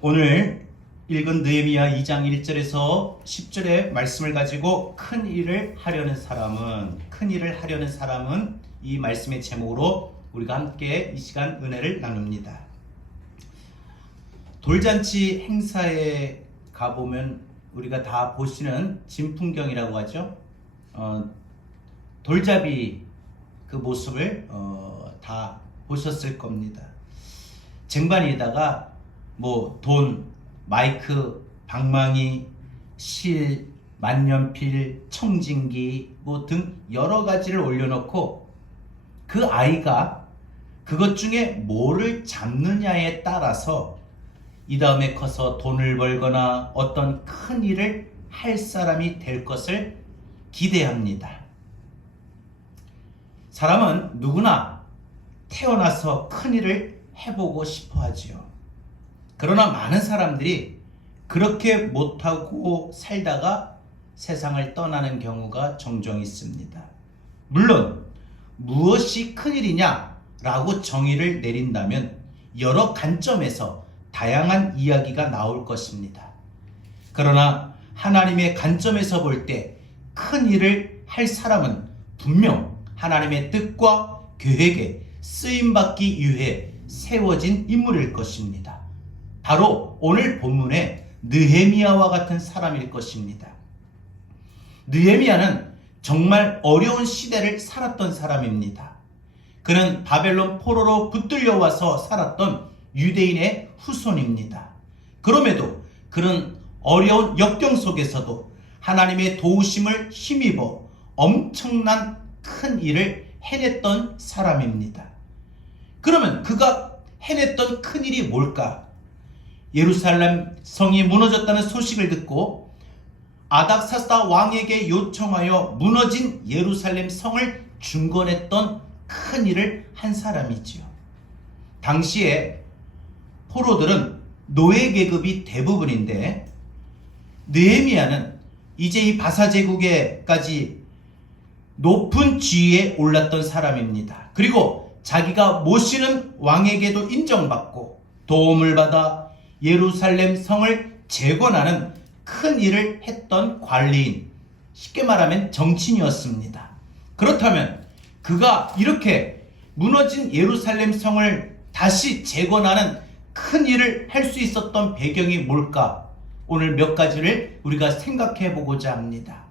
오늘 읽은 느헤미야 2장 1절에서 10절의 말씀을 가지고 큰 일을 하려는 사람은 이 말씀의 제목으로 우리가 함께 이 시간 은혜를 나눕니다. 돌잔치 행사에 가보면 우리가 다 보시는 진풍경이라고 하죠. 돌잡이 그 모습을 다 보셨을 겁니다. 쟁반에다가 돈, 마이크, 방망이, 실, 만년필, 청진기 등 여러 가지를 올려놓고 그 아이가 그것 중에 뭐를 잡느냐에 따라서 이 다음에 커서 돈을 벌거나 어떤 큰 일을 할 사람이 될 것을 기대합니다. 사람은 누구나 태어나서 큰 일을 해보고 싶어 하지요. 그러나 많은 사람들이 그렇게 못하고 살다가 세상을 떠나는 경우가 종종 있습니다. 물론 무엇이 큰일이냐라고 정의를 내린다면 여러 관점에서 다양한 이야기가 나올 것입니다. 그러나 하나님의 관점에서 볼 때 큰일을 할 사람은 분명 하나님의 뜻과 계획에 쓰임받기 위해 세워진 인물일 것입니다. 바로 오늘 본문의 느헤미야와 같은 사람일 것입니다. 느헤미야는 정말 어려운 시대를 살았던 사람입니다. 그는 바벨론 포로로 붙들려와서 살았던 유대인의 후손입니다. 그럼에도 그는 어려운 역경 속에서도 하나님의 도우심을 힘입어 엄청난 큰 일을 해냈던 사람입니다. 그러면 그가 해냈던 큰 일이 뭘까? 예루살렘 성이 무너졌다는 소식을 듣고 아닥사스다 왕에게 요청하여 무너진 예루살렘 성을 중건했던 큰 일을 한 사람이지요. 당시에 포로들은 노예 계급이 대부분인데 느헤미야는 이제 이 바사 제국에까지 높은 지위에 올랐던 사람입니다. 그리고 자기가 모시는 왕에게도 인정받고 도움을 받아 예루살렘 성을 재건하는 큰 일을 했던 관리인, 쉽게 말하면 정치인이었습니다. 그렇다면 그가 이렇게 무너진 예루살렘 성을 다시 재건하는 큰 일을 할 수 있었던 배경이 뭘까? 오늘 몇 가지를 우리가 생각해 보고자 합니다.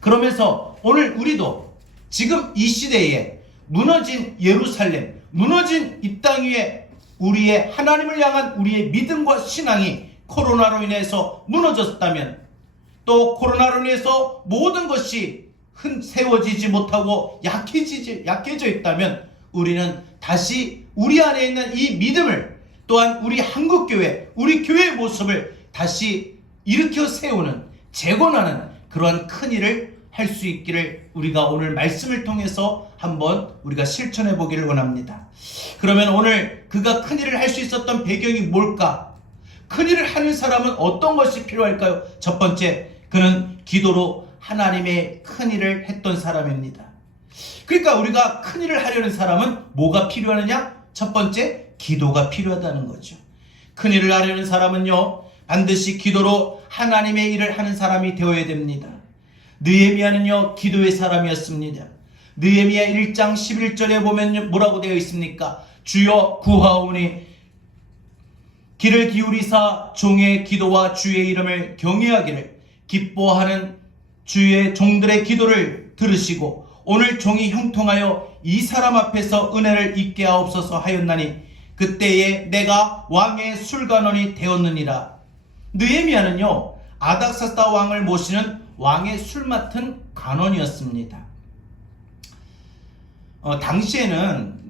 그러면서 오늘 우리도 지금 이 시대에 무너진 예루살렘, 무너진 이 땅 위에 우리의 하나님을 향한 우리의 믿음과 신앙이 코로나로 인해서 무너졌다면, 또 코로나로 인해서 모든 것이 세워지지 못하고 약해져 있다면 우리는 다시 우리 안에 있는 이 믿음을, 또한 우리 한국교회, 우리 교회의 모습을 다시 일으켜 세우는, 재건하는 그러한 큰 일을 할 수 있기를 우리가 오늘 말씀을 통해서 한번 우리가 실천해 보기를 원합니다. 그러면 오늘 그가 큰 일을 할 수 있었던 배경이 뭘까? 큰 일을 하는 사람은 어떤 것이 필요할까요? 첫 번째, 그는 기도로 하나님의 큰 일을 했던 사람입니다. 그러니까 우리가 큰 일을 하려는 사람은 뭐가 필요하느냐? 첫 번째, 기도가 필요하다는 거죠. 큰 일을 하려는 사람은요, 반드시 기도로 하나님의 일을 하는 사람이 되어야 됩니다. 느헤미야는요, 기도의 사람이었습니다. 느헤미야 1장 11절에 보면 뭐라고 되어 있습니까? 주여 구하오니 귀를 기울이사 종의 기도와 주의 이름을 경외하기를 기뻐하는 주의 종들의 기도를 들으시고 오늘 종이 형통하여 이 사람 앞에서 은혜를 입게 하옵소서 하였나니 그때에 내가 왕의 술관원이 되었느니라. 느헤미야는요, 아닥사스다 왕을 모시는 왕의 술 맡은 관원이었습니다. 당시에는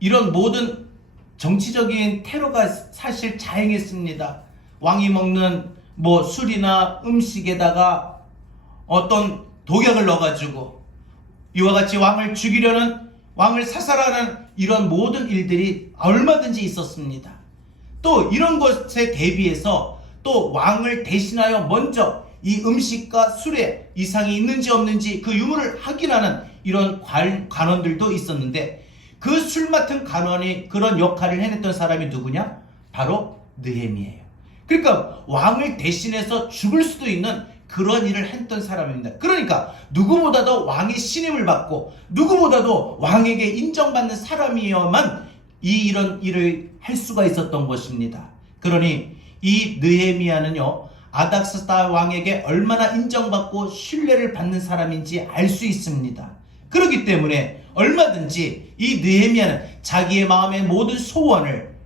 이런 모든 정치적인 테러가 사실 자행했습니다. 왕이 먹는 술이나 음식에다가 어떤 독약을 넣어가지고 이와 같이 왕을 죽이려는, 왕을 사살하는 이런 모든 일들이 얼마든지 있었습니다. 또 이런 것에 대비해서 또 왕을 대신하여 먼저 이 음식과 술에 이상이 있는지 없는지 그 유무를 확인하는 이런 관원들도 있었는데 그 술 맡은 관원이 그런 역할을 해냈던 사람이 누구냐? 바로 느헤미예요. 그러니까 왕을 대신해서 죽을 수도 있는 그런 일을 했던 사람입니다. 그러니까 누구보다도 왕의 신임을 받고 누구보다도 왕에게 인정받는 사람이어야만 이런 일을 할 수가 있었던 것입니다. 그러니 이 느헤미야는요, 아닥사스다 왕에게 얼마나 인정받고 신뢰를 받는 사람인지 알 수 있습니다. 그렇기 때문에 얼마든지 이 느헤미야는 자기의 마음의 모든 소원을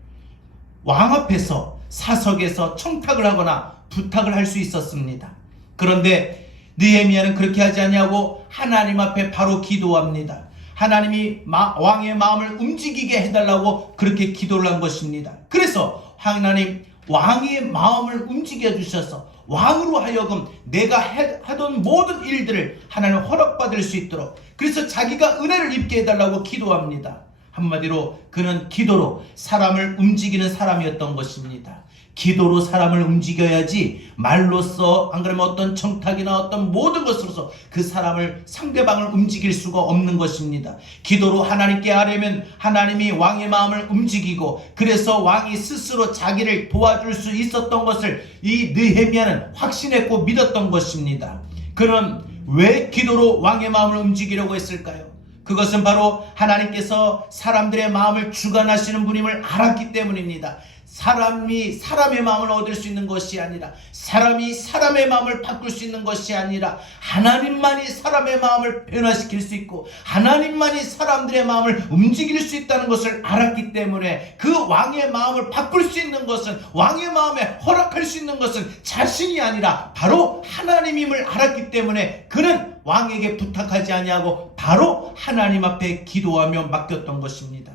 왕 앞에서 사석에서 청탁을 하거나 부탁을 할 수 있었습니다. 그런데 느헤미야는 그렇게 하지 아니하고 하나님 앞에 바로 기도합니다. 하나님이 왕의 마음을 움직이게 해달라고 그렇게 기도를 한 것입니다. 그래서 하나님 왕의 마음을 움직여 주셔서 왕으로 하여금 내가 하던 모든 일들을 하나님 허락받을 수 있도록, 그래서 자기가 은혜를 입게 해달라고 기도합니다. 한마디로 그는 기도로 사람을 움직이는 사람이었던 것입니다. 기도로 사람을 움직여야지 말로써, 안 그러면 어떤 청탁이나 어떤 모든 것으로서 그 사람을, 상대방을 움직일 수가 없는 것입니다. 기도로 하나님께 하려면 하나님이 왕의 마음을 움직이고, 그래서 왕이 스스로 자기를 도와줄 수 있었던 것을 이 느헤미야는 확신했고 믿었던 것입니다. 그는 왜 기도로 왕의 마음을 움직이려고 했을까요? 그것은 바로 하나님께서 사람들의 마음을 주관하시는 분임을 알았기 때문입니다. 사람이 사람의 마음을 얻을 수 있는 것이 아니라, 사람이 사람의 마음을 바꿀 수 있는 것이 아니라, 하나님만이 사람의 마음을 변화시킬 수 있고 하나님만이 사람들의 마음을 움직일 수 있다는 것을 알았기 때문에, 그 왕의 마음을 바꿀 수 있는 것은, 왕의 마음에 허락할 수 있는 것은 자신이 아니라 바로 하나님임을 알았기 때문에 그는 왕에게 부탁하지 아니하고 바로 하나님 앞에 기도하며 맡겼던 것입니다.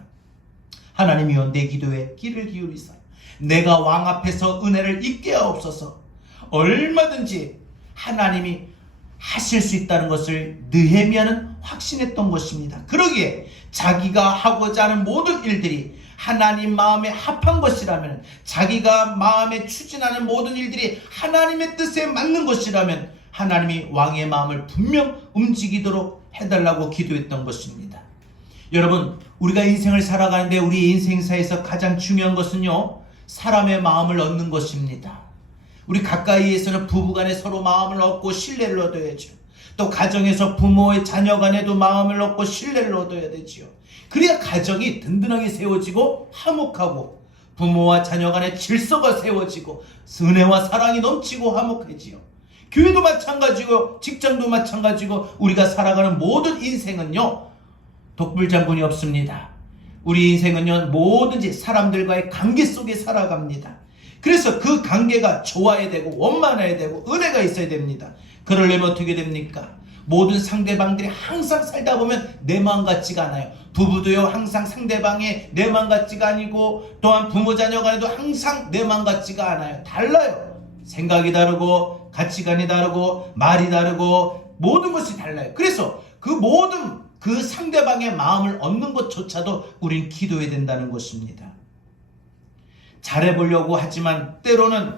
하나님이여, 내 기도에 귀를 기울이사 내가 왕 앞에서 은혜를 입게 하옵소서. 얼마든지 하나님이 하실 수 있다는 것을 느헤미야는 확신했던 것입니다. 그러기에 자기가 하고자 하는 모든 일들이 하나님 마음에 합한 것이라면, 자기가 마음에 추진하는 모든 일들이 하나님의 뜻에 맞는 것이라면 하나님이 왕의 마음을 분명 움직이도록 해달라고 기도했던 것입니다. 여러분, 우리가 인생을 살아가는데 우리 인생사에서 가장 중요한 것은요, 사람의 마음을 얻는 것입니다. 우리 가까이에서는 부부간에 서로 마음을 얻고 신뢰를 얻어야죠. 또 가정에서 부모의 자녀 간에도 마음을 얻고 신뢰를 얻어야 되지요. 그래야 가정이 든든하게 세워지고 화목하고, 부모와 자녀 간에 질서가 세워지고 은혜와 사랑이 넘치고 화목해지요. 교회도 마찬가지고 직장도 마찬가지고 우리가 살아가는 모든 인생은요, 독불장군이 없습니다. 우리 인생은요, 뭐든지 사람들과의 관계 속에 살아갑니다. 그래서 그 관계가 좋아야 되고 원만해야 되고 은혜가 있어야 됩니다. 그러려면 어떻게 됩니까? 모든 상대방들이 항상 살다 보면 내 마음 같지가 않아요. 부부도요, 항상 상대방의 내 마음 같지가 아니고, 또한 부모 자녀 간에도 항상 내 마음 같지가 않아요. 달라요. 생각이 다르고 가치관이 다르고 말이 다르고 모든 것이 달라요. 그래서 그 모든 그 상대방의 마음을 얻는 것조차도 우린 기도해야 된다는 것입니다. 잘해보려고 하지만 때로는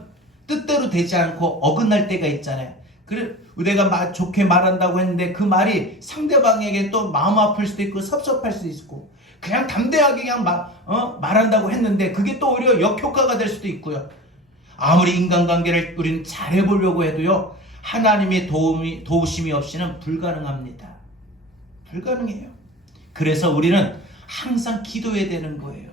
뜻대로 되지 않고 어긋날 때가 있잖아요. 그래, 내가 좋게 말한다고 했는데 그 말이 상대방에게 또 마음 아플 수도 있고 섭섭할 수도 있고, 그냥 담대하게 그냥 말한다고 했는데 그게 또 오히려 역효과가 될 수도 있고요. 아무리 인간관계를 우리는 잘해보려고 해도요, 하나님의 도우심이 없이는 불가능합니다. 불가능해요. 그래서 우리는 항상 기도해야 되는 거예요.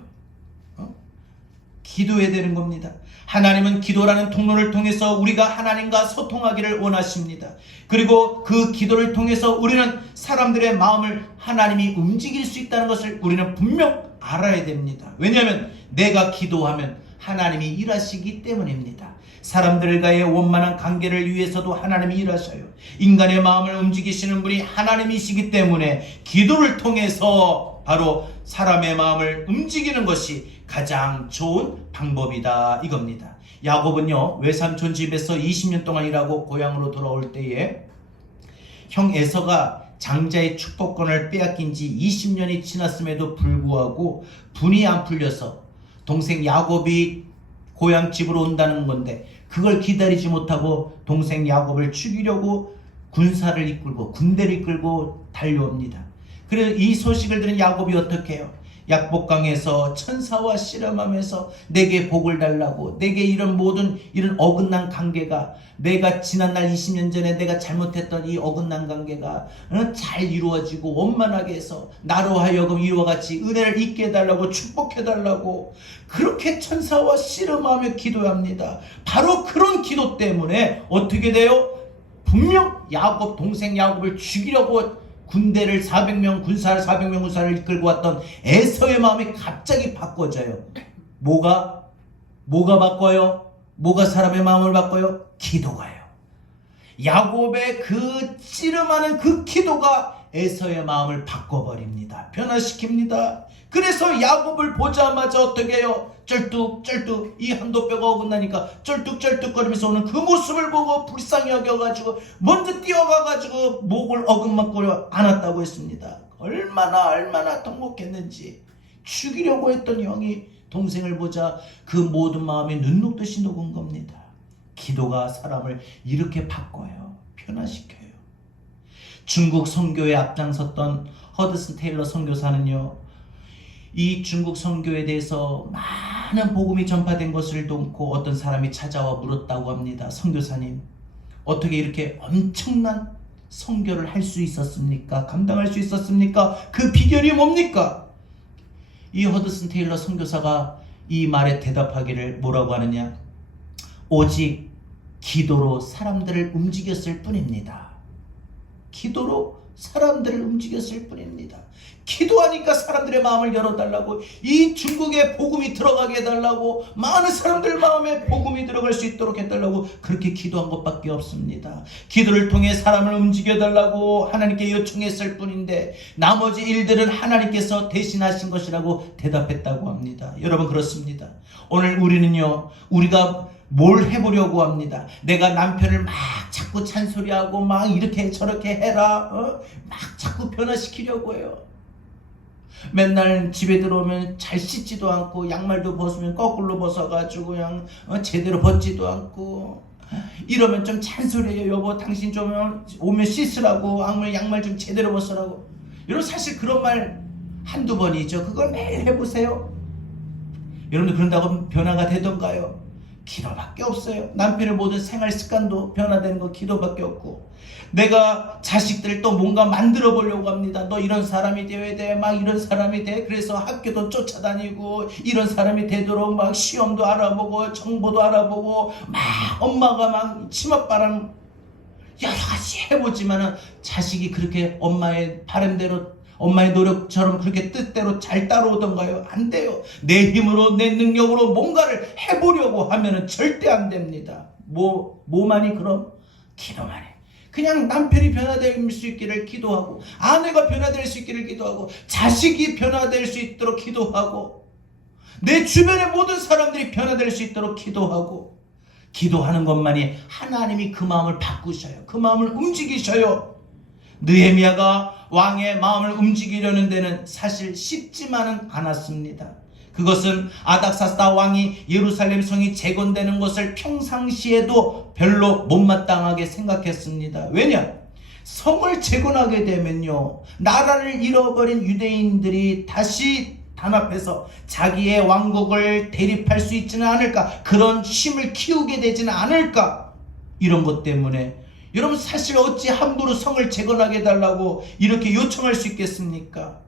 기도해야 되는 겁니다. 하나님은 기도라는 통로를 통해서 우리가 하나님과 소통하기를 원하십니다. 그리고 그 기도를 통해서 우리는 사람들의 마음을 하나님이 움직일 수 있다는 것을 우리는 분명 알아야 됩니다. 왜냐하면 내가 기도하면 하나님이 일하시기 때문입니다. 사람들과의 원만한 관계를 위해서도 하나님이 일하셔요. 인간의 마음을 움직이시는 분이 하나님이시기 때문에 기도를 통해서 바로 사람의 마음을 움직이는 것이 가장 좋은 방법이다, 이겁니다. 야곱은요, 외삼촌 집에서 20년 동안 일하고 고향으로 돌아올 때에 형 에서가 장자의 축복권을 빼앗긴 지 20년이 지났음에도 불구하고 분이 안 풀려서 동생 야곱이 고향 집으로 온다는 건데, 그걸 기다리지 못하고 동생 야곱을 죽이려고 군사를 이끌고 군대를 이끌고 달려옵니다. 그래서 이 소식을 들은 야곱이 어떻게 해요? 약복강에서 천사와 씨름하면서 내게 복을 달라고, 내게 이런 모든 이런 어긋난 관계가, 내가 지난날 20년 전에 내가 잘못했던 이 어긋난 관계가 잘 이루어지고 원만하게 해서 나로 하여금 이와 같이 은혜를 잊게 해달라고, 축복해달라고 그렇게 천사와 씨름하며 기도합니다. 바로 그런 기도 때문에 어떻게 돼요? 분명 야곱 동생 야곱을 죽이려고 군대를 400명 군사를 400명 군사를 이끌고 왔던 에서의 마음이 갑자기 바꿔져요. 뭐가 바꿔요? 뭐가 사람의 마음을 바꿔요? 기도가요. 야곱의 그 씨름하는 그 기도가 에서의 마음을 바꿔버립니다. 변화시킵니다. 그래서 야곱을 보자마자 어떻게 해요? 쩔뚝쩔뚝, 이 한도뼈가 어긋나니까 쩔뚝쩔뚝거리면서 오는 그 모습을 보고 불쌍히 여겨가지고 먼저 뛰어가가지고 목을 어긋맞고 안았다고 했습니다. 얼마나 통곡했는지. 죽이려고 했던 형이 동생을 보자 그 모든 마음이 눈 녹듯이 녹은 겁니다. 기도가 사람을 이렇게 바꿔요. 변화시켜요. 중국 선교에 앞장섰던 허드슨 테일러 선교사는요, 이 중국 선교에 대해서 많은 복음이 전파된 것을 듣고 어떤 사람이 찾아와 물었다고 합니다. 선교사님, 어떻게 이렇게 엄청난 선교를 할 수 있었습니까? 감당할 수 있었습니까? 그 비결이 뭡니까? 이 허드슨 테일러 선교사가 이 말에 대답하기를 뭐라고 하느냐? 오직 기도로 사람들을 움직였을 뿐입니다. 기도로 사람들을 움직였을 뿐입니다. 기도하니까 사람들의 마음을 열어달라고, 이 중국에 복음이 들어가게 해달라고, 많은 사람들 마음에 복음이 들어갈 수 있도록 해달라고 그렇게 기도한 것밖에 없습니다. 기도를 통해 사람을 움직여달라고 하나님께 요청했을 뿐인데 나머지 일들은 하나님께서 대신하신 것이라고 대답했다고 합니다. 여러분, 그렇습니다. 오늘 우리는요, 우리가 뭘 해보려고 합니다. 내가 남편을 막 자꾸 잔소리하고 막 이렇게 저렇게 해라, 막 자꾸 변화시키려고 해요. 맨날 집에 들어오면 잘 씻지도 않고, 양말도 벗으면 거꾸로 벗어가지고 그냥 제대로 벗지도 않고, 이러면 좀 잔소리해요. 여보, 당신 좀 오면 씻으라고, 양말 좀 제대로 벗으라고. 여러분, 사실 그런 말 한두 번이죠. 그걸 매일 해보세요. 여러분들 그런다고 변화가 되던가요? 기도밖에 없어요. 남편의 모든 생활 습관도 변화되는 거 기도밖에 없고, 내가 자식들 또 뭔가 만들어 보려고 합니다. 너 이런 사람이 되어야 돼, 막 이런 사람이 돼. 그래서 학교도 쫓아다니고 이런 사람이 되도록 막 시험도 알아보고 정보도 알아보고, 막 엄마가 막 치맛바람 여러 가지 해보지만은 자식이 그렇게 엄마의 바람대로, 엄마의 노력처럼 그렇게 뜻대로 잘 따라오던가요? 안 돼요. 내 힘으로, 내 능력으로 뭔가를 해보려고 하면은 절대 안 됩니다. 뭐만이 그럼? 기도만이. 그냥 남편이 변화될 수 있기를 기도하고, 아내가 변화될 수 있기를 기도하고, 자식이 변화될 수 있도록 기도하고, 내 주변의 모든 사람들이 변화될 수 있도록 기도하고, 기도하는 것만이 하나님이 그 마음을 바꾸셔요. 그 마음을 움직이셔요. 느헤미야가 왕의 마음을 움직이려는 데는 사실 쉽지만은 않았습니다. 그것은 아닥사스다 왕이 예루살렘 성이 재건되는 것을 평상시에도 별로 못마땅하게 생각했습니다. 왜냐? 성을 재건하게 되면요, 나라를 잃어버린 유대인들이 다시 단합해서 자기의 왕국을 대립할 수 있지는 않을까, 그런 힘을 키우게 되지는 않을까, 이런 것 때문에 여러분, 사실 어찌 함부로 성을 재건하게 해달라고 이렇게 요청할 수 있겠습니까?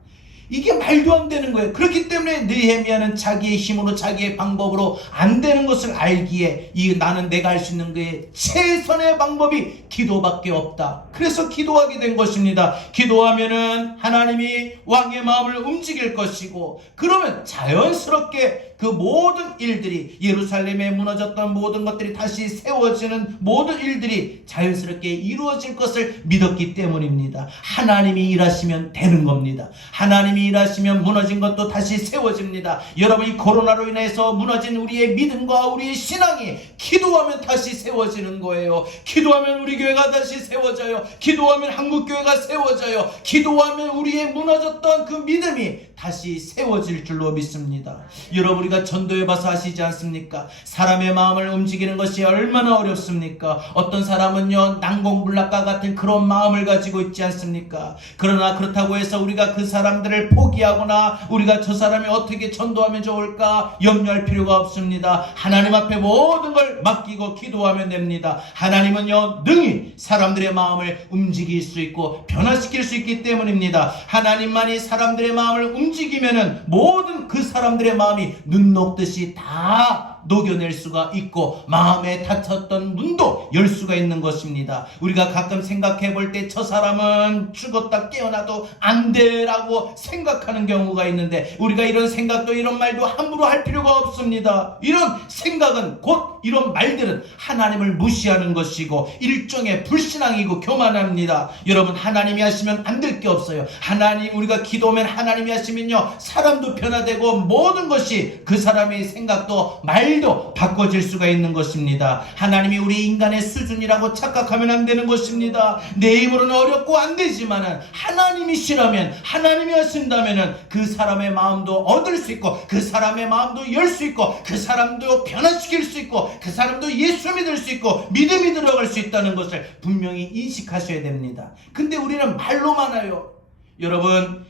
이게 말도 안 되는 거예요. 그렇기 때문에 느헤미야는 자기의 힘으로, 자기의 방법으로 안 되는 것을 알기에, 나는 내가 할 수 있는 게 최선의 방법이 기도밖에 없다. 그래서 기도하게 된 것입니다. 기도하면은 하나님이 왕의 마음을 움직일 것이고, 그러면 자연스럽게 그 모든 일들이, 예루살렘에 무너졌던 모든 것들이 다시 세워지는 모든 일들이 자연스럽게 이루어질 것을 믿었기 때문입니다. 하나님이 일하시면 되는 겁니다. 하나님이 일하시면 무너진 것도 다시 세워집니다. 여러분, 이 코로나로 인해서 무너진 우리의 믿음과 우리의 신앙이 기도하면 다시 세워지는 거예요. 기도하면 우리 교회가 다시 세워져요. 기도하면 한국교회가 세워져요. 기도하면 우리의 무너졌던 그 믿음이 다시 세워질 줄로 믿습니다. 여러분, 우리가 전도해봐서 아시지 않습니까? 사람의 마음을 움직이는 것이 얼마나 어렵습니까? 어떤 사람은요, 난공불락과 같은 그런 마음을 가지고 있지 않습니까? 그러나 그렇다고 해서 우리가 그 사람들을 포기하거나 우리가 저 사람이 어떻게 전도하면 좋을까 염려할 필요가 없습니다. 하나님 앞에 모든 걸 맡기고 기도하면 됩니다. 하나님은요, 능히 사람들의 마음을 움직일 수 있고 변화시킬 수 있기 때문입니다. 하나님만이 사람들의 마음을 움직이면은 모든 그 사람들의 마음이 눈 녹듯이 다 녹여낼 수가 있고 마음에 닫혔던 문도 열 수가 있는 것입니다. 우리가 가끔 생각해 볼 때 저 사람은 죽었다 깨어나도 안 돼라고 생각하는 경우가 있는데, 우리가 이런 생각도 이런 말도 함부로 할 필요가 없습니다. 이런 생각은 곧 이런 말들은 하나님을 무시하는 것이고 일종의 불신앙이고 교만합니다. 여러분, 하나님이 하시면 안 될 게 없어요. 하나님, 우리가 기도하면 하나님이 하시면요, 사람도 변화되고 모든 것이 그 사람의 생각도 말도 바꿔질 수가 있는 것입니다. 하나님이 우리 인간의 수준이라고 착각하면 안 되는 것입니다. 내 힘으로는 어렵고 안 되지만은 하나님이시라면, 하나님이 하신다면은 그 사람의 마음도 얻을 수 있고 그 사람의 마음도 열 수 있고 그 사람도 변화시킬 수 있고 그 사람도 예수 믿을 수 있고 믿음이 들어갈 수 있다는 것을 분명히 인식하셔야 됩니다. 근데 우리는 말로만 해요. 여러분,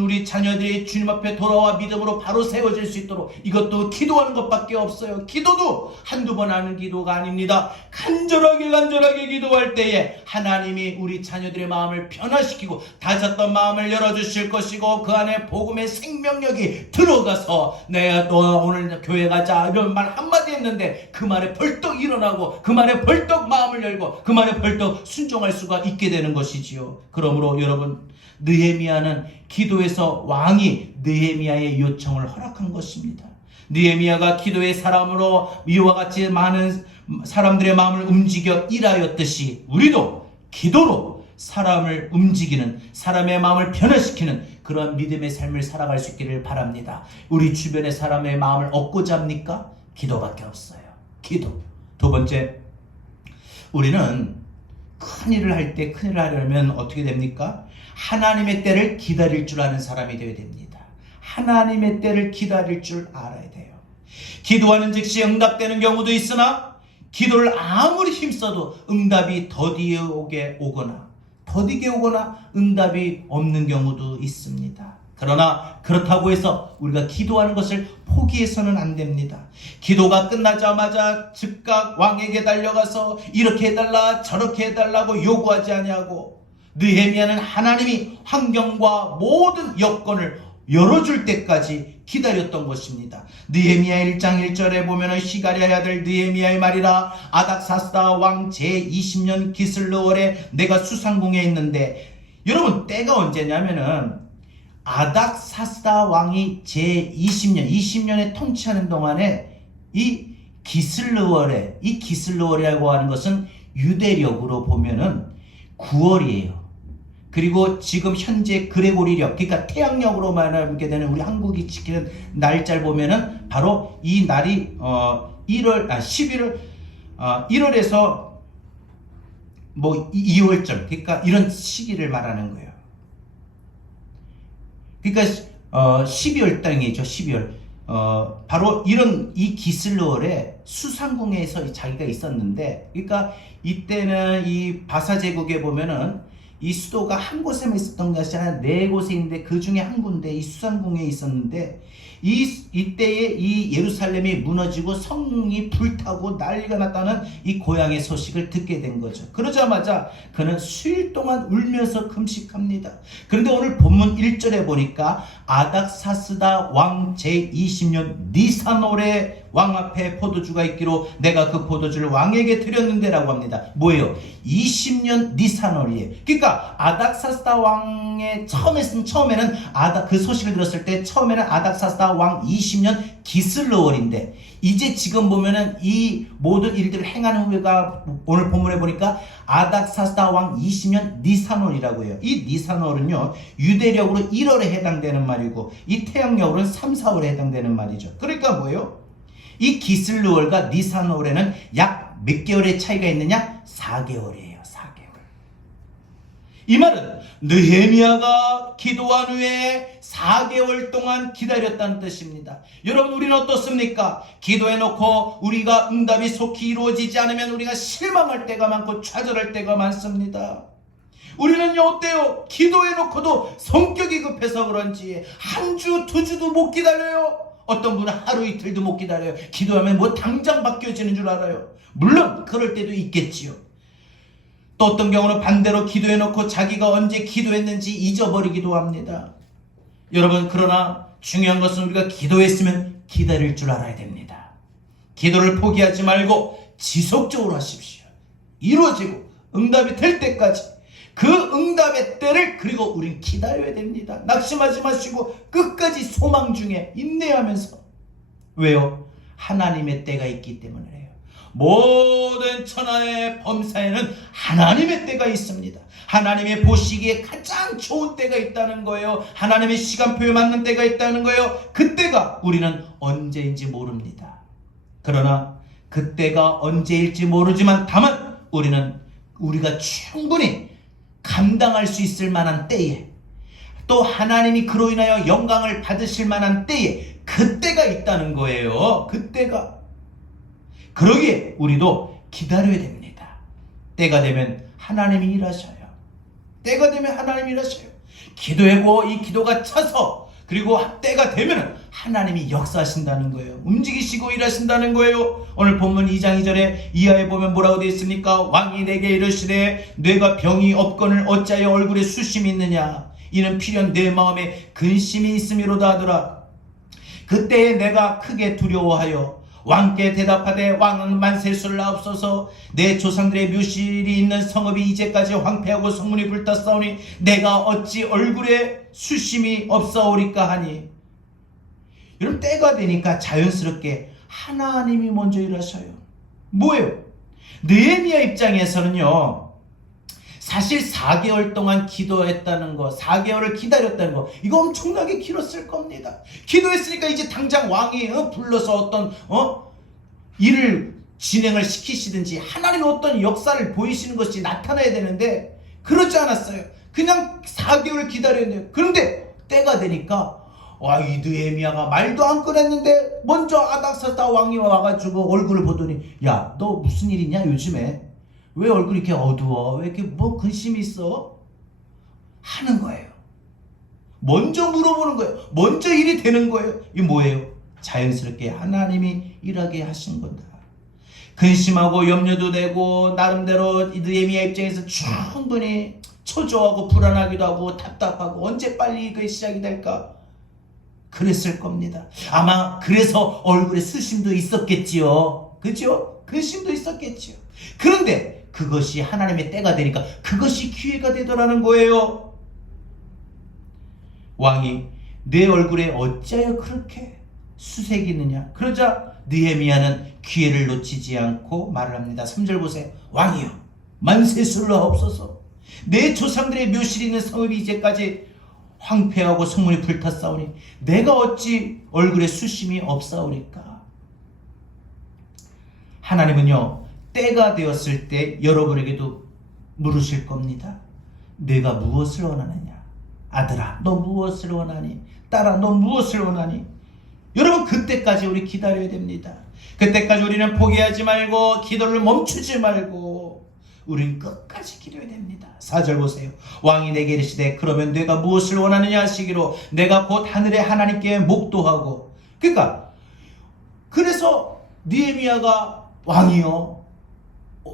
우리 자녀들이 주님 앞에 돌아와 믿음으로 바로 세워질 수 있도록 이것도 기도하는 것밖에 없어요. 기도도 한두 번 하는 기도가 아닙니다. 간절하게 기도할 때에 하나님이 우리 자녀들의 마음을 변화시키고 닫았던 마음을 열어주실 것이고 그 안에 복음의 생명력이 들어가서 내가 너 오늘 교회 가자 이런 말 한마디 했는데 그 말에 벌떡 일어나고 그 말에 벌떡 마음을 열고 그 말에 벌떡 순종할 수가 있게 되는 것이지요. 그러므로 여러분, 느헤미야는 기도에서 왕이 느헤미야의 요청을 허락한 것입니다. 느헤미야가 기도의 사람으로 이와 같이 많은 사람들의 마음을 움직여 일하였듯이 우리도 기도로 사람을 움직이는, 사람의 마음을 변화시키는 그런 믿음의 삶을 살아갈 수 있기를 바랍니다. 우리 주변의 사람의 마음을 얻고자 합니까? 기도밖에 없어요. 기도. 두 번째, 우리는 큰일을 할 때 큰일을 하려면 어떻게 됩니까? 하나님의 때를 기다릴 줄 아는 사람이 되어야 됩니다. 하나님의 때를 기다릴 줄 알아야 돼요. 기도하는 즉시 응답되는 경우도 있으나 기도를 아무리 힘써도 응답이 더디게 오거나 응답이 없는 경우도 있습니다. 그러나 그렇다고 해서 우리가 기도하는 것을 포기해서는 안 됩니다. 기도가 끝나자마자 즉각 왕에게 달려가서 이렇게 해달라 저렇게 해달라고 요구하지 아니하고, 느헤미야는 하나님이 환경과 모든 여건을 열어줄 때까지 기다렸던 것입니다. 느헤미야 1장 1절에 보면 시가랴의 아들 느헤미야의 말이라, 아닥사스다 왕 제20년 기슬르월에 내가 수상궁에 있는데, 여러분 때가 언제냐면은 아닥사스다 왕이 제20년에 통치하는 동안에 이 기슬르월이라고 하는 것은 유대력으로 보면은 9월이에요. 그리고 지금 현재 그레고리력, 그러니까 태양력으로 말하게 되는 우리 한국이 지키는 날짜를 보면은 바로 이 날이 1월에서 뭐 2월쯤, 그러니까 이런 시기를 말하는 거예요. 그러니까 12월 땅이죠. 12월. 바로 이 기슬르월에 수상궁에서 자기가 있었는데, 그러니까 이때는 이 바사 제국에 보면은 이 수도가 한 곳에만 있었던 것이 아니라 네 곳에 있는데 그 중에 한 군데 이 수상궁에 있었는데, 이때에 이 예루살렘이 무너지고 성이 불타고 난리가 났다는 이 고향의 소식을 듣게 된 거죠. 그러자마자 그는 수일 동안 울면서 금식합니다. 그런데 오늘 본문 1절에 보니까 아닥사스다 왕 제20년 니산월에 왕 앞에 포도주가 있기로 내가 그 포도주를 왕에게 드렸는데 라고 합니다. 뭐예요? 20년 니산월이에요. 그러니까 아닥사스다 왕의 처음에는 그 소식을 들었을 때 처음에는 아닥사스다 왕 20년 기슬르월인데, 이제 지금 보면은 이 모든 일들을 행한 후에가 오늘 본문에 보니까 아닥사스다 왕 20년 니산월이라고 해요. 이 니산월은요 유대력으로 1월에 해당되는 말이고 이 태양력으로는 3, 4월에 해당되는 말이죠. 그러니까 뭐예요? 이 기슬르월과 니산월에는 약 몇 개월의 차이가 있느냐? 4개월이에요. 4개월. 이 말은 느헤미야가 기도한 후에 4개월 동안 기다렸다는 뜻입니다. 여러분, 우리는 어떻습니까? 기도해놓고 우리가 응답이 속히 이루어지지 않으면 우리가 실망할 때가 많고 좌절할 때가 많습니다. 우리는요, 어때요? 기도해놓고도 성격이 급해서 그런지 한 주, 2주도 못 기다려요. 어떤 분은 하루 이틀도 못 기다려요. 기도하면 뭐 당장 바뀌어지는 줄 알아요. 물론 그럴 때도 있겠지요. 또 어떤 경우는 반대로 기도해놓고 자기가 언제 기도했는지 잊어버리기도 합니다. 여러분, 그러나 중요한 것은 우리가 기도했으면 기다릴 줄 알아야 됩니다. 기도를 포기하지 말고 지속적으로 하십시오. 이루어지고 응답이 될 때까지 그 응답의 때를 그리고 우린 기다려야 됩니다. 낙심하지 마시고 끝까지 소망 중에 인내하면서. 왜요? 하나님의 때가 있기 때문에 해요. 모든 천하의 범사에는 하나님의 때가 있습니다. 하나님의 보시기에 가장 좋은 때가 있다는 거예요. 하나님의 시간표에 맞는 때가 있다는 거예요. 그때가 우리는 언제인지 모릅니다. 그러나 그때가 언제일지 모르지만 다만 우리가 충분히 감당할 수 있을 만한 때에, 또 하나님이 그로 인하여 영광을 받으실 만한 때에 그때가 있다는 거예요. 그때가. 그러기에 우리도 기다려야 됩니다. 때가 되면 하나님이 일하셔요. 때가 되면 하나님이 일하셔요. 기도하고 이 기도가 차서 그리고 때가 되면 하나님이 역사하신다는 거예요. 움직이시고 일하신다는 거예요. 오늘 본문 2장 2절에 이하에 보면 뭐라고 되어 있습니까? 왕이 내게 이르시되 뇌가 병이 없거늘 어찌하여 얼굴에 수심이 있느냐? 이는 필연 내 마음에 근심이 있음이로다 하더라. 그때에 내가 크게 두려워하여 왕께 대답하되 왕은 만세술라옵소서. 내 조상들의 묘실이 있는 성읍이 이제까지 황폐하고 성문이 불탔사오니 내가 어찌 얼굴에 수심이 없사오리까 하니. 여러분, 때가 되니까 자연스럽게 하나님이 먼저 일하셔요. 뭐예요? 느헤미야 입장에서는요, 사실 4개월 동안 기도했다는 거, 4개월을 기다렸다는 거, 이거 엄청나게 길었을 겁니다. 기도했으니까 이제 당장 왕이 불러서 어떤 일을 진행을 시키시든지 하나님의 어떤 역사를 보이시는 것이 나타나야 되는데 그러지 않았어요. 그냥 4개월 기다렸네요. 그런데 때가 되니까 이 느헤미야가 말도 안 꺼냈는데 먼저 아닥사스다 왕이 와가지고 얼굴을 보더니, 야, 너 무슨 일 있냐 요즘에? 왜 얼굴이 이렇게 어두워? 왜 이렇게 뭐 근심이 있어? 하는 거예요. 먼저 물어보는 거예요. 먼저 일이 되는 거예요. 이게 뭐예요? 자연스럽게 하나님이 일하게 하신 건다. 근심하고 염려도 되고 나름대로 느헤미야 입장에서 충분히 초조하고 불안하기도 하고 답답하고 언제 빨리 그게 시작이 될까? 그랬을 겁니다. 아마 그래서 얼굴에 수심도 있었겠지요. 그죠? 근심도 있었겠지요. 그런데 그것이 하나님의 때가 되니까 그것이 기회가 되더라는 거예요. 왕이 내 얼굴에 어찌하여 그렇게 수색이 있느냐? 그러자 느헤미야는 기회를 놓치지 않고 말을 합니다. 3절 보세요. 왕이여, 만세술라옵소서. 내 조상들의 묘실이 있는 성읍이 이제까지 황폐하고 성문이 불탔사오니 내가 어찌 얼굴에 수심이 없사오리까? 하나님은요, 때가 되었을 때 여러분에게도 물으실 겁니다. 내가 무엇을 원하느냐? 아들아, 너 무엇을 원하니? 딸아, 너 무엇을 원하니? 여러분, 그때까지 우리 기다려야 됩니다. 그때까지 우리는 포기하지 말고 기도를 멈추지 말고 우린 끝까지 기도해야 됩니다. 4절 보세요. 왕이 내게 이르시되 그러면 내가 무엇을 원하느냐 하시기로 내가 곧 하늘의 하나님께 목도하고. 그러니까 그래서 느헤미야가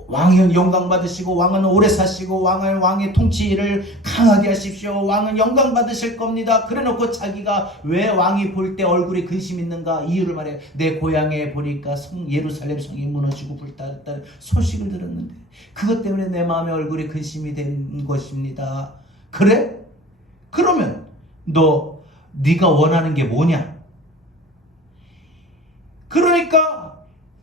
왕은 영광 받으시고 왕은 오래 사시고 왕의 통치를 강하게 하십시오. 왕은 영광 받으실 겁니다. 그래놓고 자기가 왜 왕이 볼 때 얼굴에 근심 있는가 이유를 말해요. 내 고향에 보니까 예루살렘 성이 무너지고 불탔다는 소식을 들었는데 그것 때문에 내 마음에 얼굴에 근심이 된 것입니다. 그래? 그러면 네가 원하는 게 뭐냐? 그러니까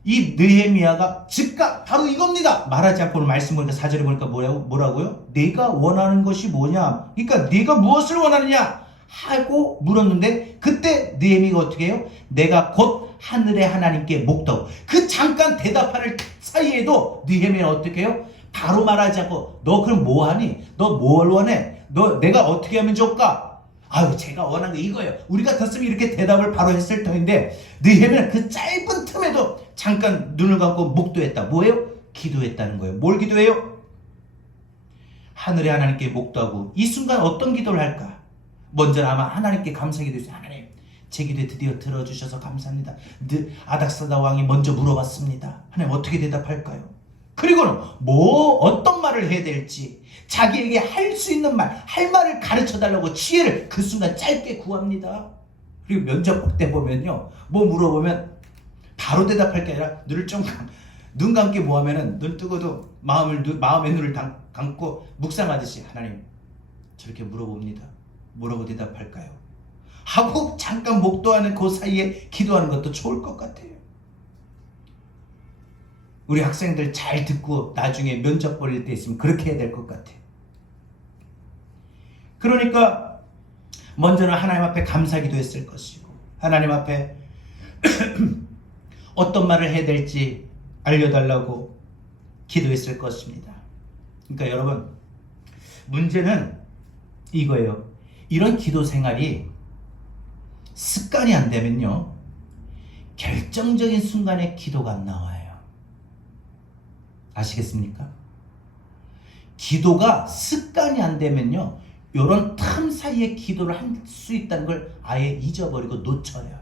이 느헤미야가 즉각 바로 이겁니다. 말하지 않고 말씀 보니까 4절에 보니까 뭐라고요? 내가 원하는 것이 뭐냐? 그러니까 네가 무엇을 원하느냐? 하고 물었는데 그때 느헤미야가 어떻게 해요? 내가 곧 하늘의 하나님께 목도. 그 잠깐 대답하는 사이에도 느헤미야는 어떻게 해요? 바로 말하지 않고 너 그럼 뭐 하니? 너 뭘 원해? 너 내가 어떻게 하면 좋을까? 아유 제가 원하는 거 이거예요. 우리 같았으면 이렇게 대답을 바로 했을 터인데 느헤미야는 그 짧은 틈에도 잠깐 눈을 감고 묵도했다. 뭐예요? 기도했다는 거예요. 뭘 기도해요? 하늘의 하나님께 목도하고 이 순간 어떤 기도를 할까? 먼저 아마 하나님께 감사 기도했어요. 하나님 제 기도에 드디어 들어주셔서 감사합니다. 아닥사다 왕이 먼저 물어봤습니다. 하나님 어떻게 대답할까요? 그리고는 뭐 어떤 말을 해야 될지 자기에게 할 수 있는 말, 할 말을 가르쳐달라고 지혜를 그 순간 짧게 구합니다. 그리고 면접 때 보면요, 뭐 물어보면 바로 대답할 게 아니라 눈 감기 뭐 하면은 눈 뜨고도 마음의 눈을 감고 묵상하듯이 하나님 저렇게 물어봅니다. 뭐라고 대답할까요? 하고 잠깐 목도하는 그 사이에 기도하는 것도 좋을 것 같아요. 우리 학생들 잘 듣고 나중에 면접 보낼 때 있으면 그렇게 해야 될 것 같아요. 그러니까 먼저는 하나님 앞에 감사기도 했을 것이고 하나님 앞에 어떤 말을 해야 될지 알려달라고 기도했을 것입니다. 그러니까 여러분 문제는 이거예요. 이런 기도 생활이 습관이 안 되면요 결정적인 순간에 기도가 안 나와요. 아시겠습니까? 기도가 습관이 안 되면요 이런 틈 사이에 기도를 할 수 있다는 걸 아예 잊어버리고 놓쳐요.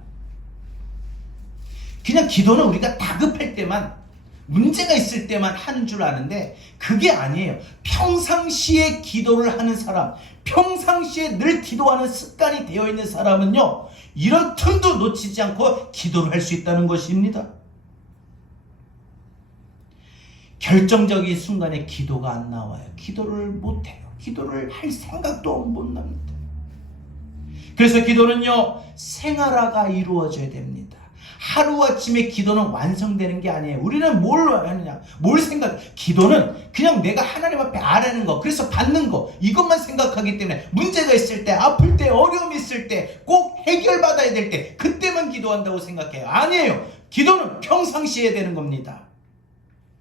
그냥 기도는 우리가 다급할 때만 문제가 있을 때만 하는 줄 아는데 그게 아니에요. 평상시에 기도를 하는 사람, 평상시에 늘 기도하는 습관이 되어 있는 사람은요 이런 틈도 놓치지 않고 기도를 할 수 있다는 것입니다. 결정적인 순간에 기도가 안 나와요. 기도를 못해요. 기도를 할 생각도 못 납니다. 그래서 기도는요 생활화가 이루어져야 됩니다. 하루아침에 기도는 완성되는 게 아니에요. 우리는 뭘 하느냐, 뭘 생각, 기도는 그냥 내가 하나님 앞에 아뢰는 거, 그래서 받는 거, 이것만 생각하기 때문에 문제가 있을 때, 아플 때, 어려움이 있을 때, 꼭 해결받아야 될 때 그때만 기도한다고 생각해요. 아니에요. 기도는 평상시에 되는 겁니다.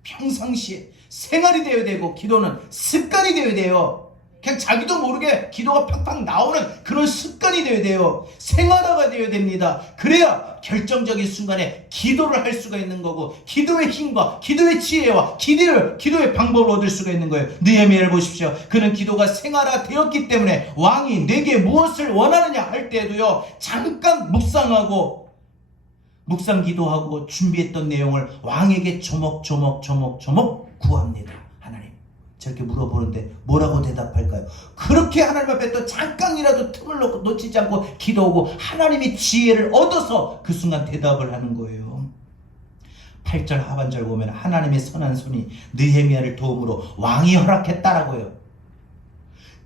평상시에 생활이 되어야 되고 기도는 습관이 되어야 돼요. 그냥 자기도 모르게 기도가 팍팍 나오는 그런 습관이 되어야 돼요. 생활화가 되어야 됩니다. 그래야 결정적인 순간에 기도를 할 수가 있는 거고 기도의 힘과 기도의 지혜와 기도의 방법을 얻을 수가 있는 거예요. 느헤미야를 보십시오. 그는 기도가 생활화 되었기 때문에 왕이 내게 무엇을 원하느냐 할 때에도요 잠깐 묵상 기도하고 준비했던 내용을 왕에게 조목조목 구합니다. 하나님 저렇게 물어보는데 뭐라고 대답할까요? 그렇게 하나님 앞에 또 잠깐이라도 틈을 놓치지 않고 기도하고 하나님의 지혜를 얻어서 그 순간 대답을 하는 거예요. 8절 하반절 보면 하나님의 선한 손이 느헤미야를 도움으로 왕이 허락했다라고요.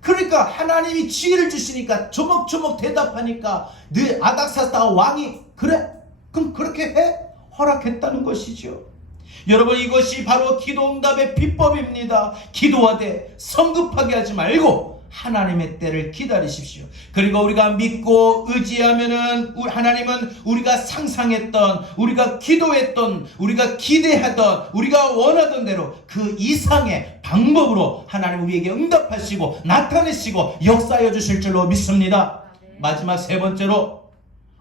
그러니까 하나님이 지혜를 주시니까 조목조목 대답하니까 아닥사스다 왕이 그래? 그럼 그렇게 해? 허락했다는 것이죠. 여러분 이것이 바로 기도응답의 비법입니다. 기도하되 성급하게 하지 말고 하나님의 때를 기다리십시오. 그리고 우리가 믿고 의지하면은 하나님은 우리가 상상했던, 우리가 기도했던, 우리가 기대하던, 우리가 원하던 대로 그 이상의 방법으로 하나님 우리에게 응답하시고 나타내시고 역사하여 주실 줄로 믿습니다. 마지막 세 번째로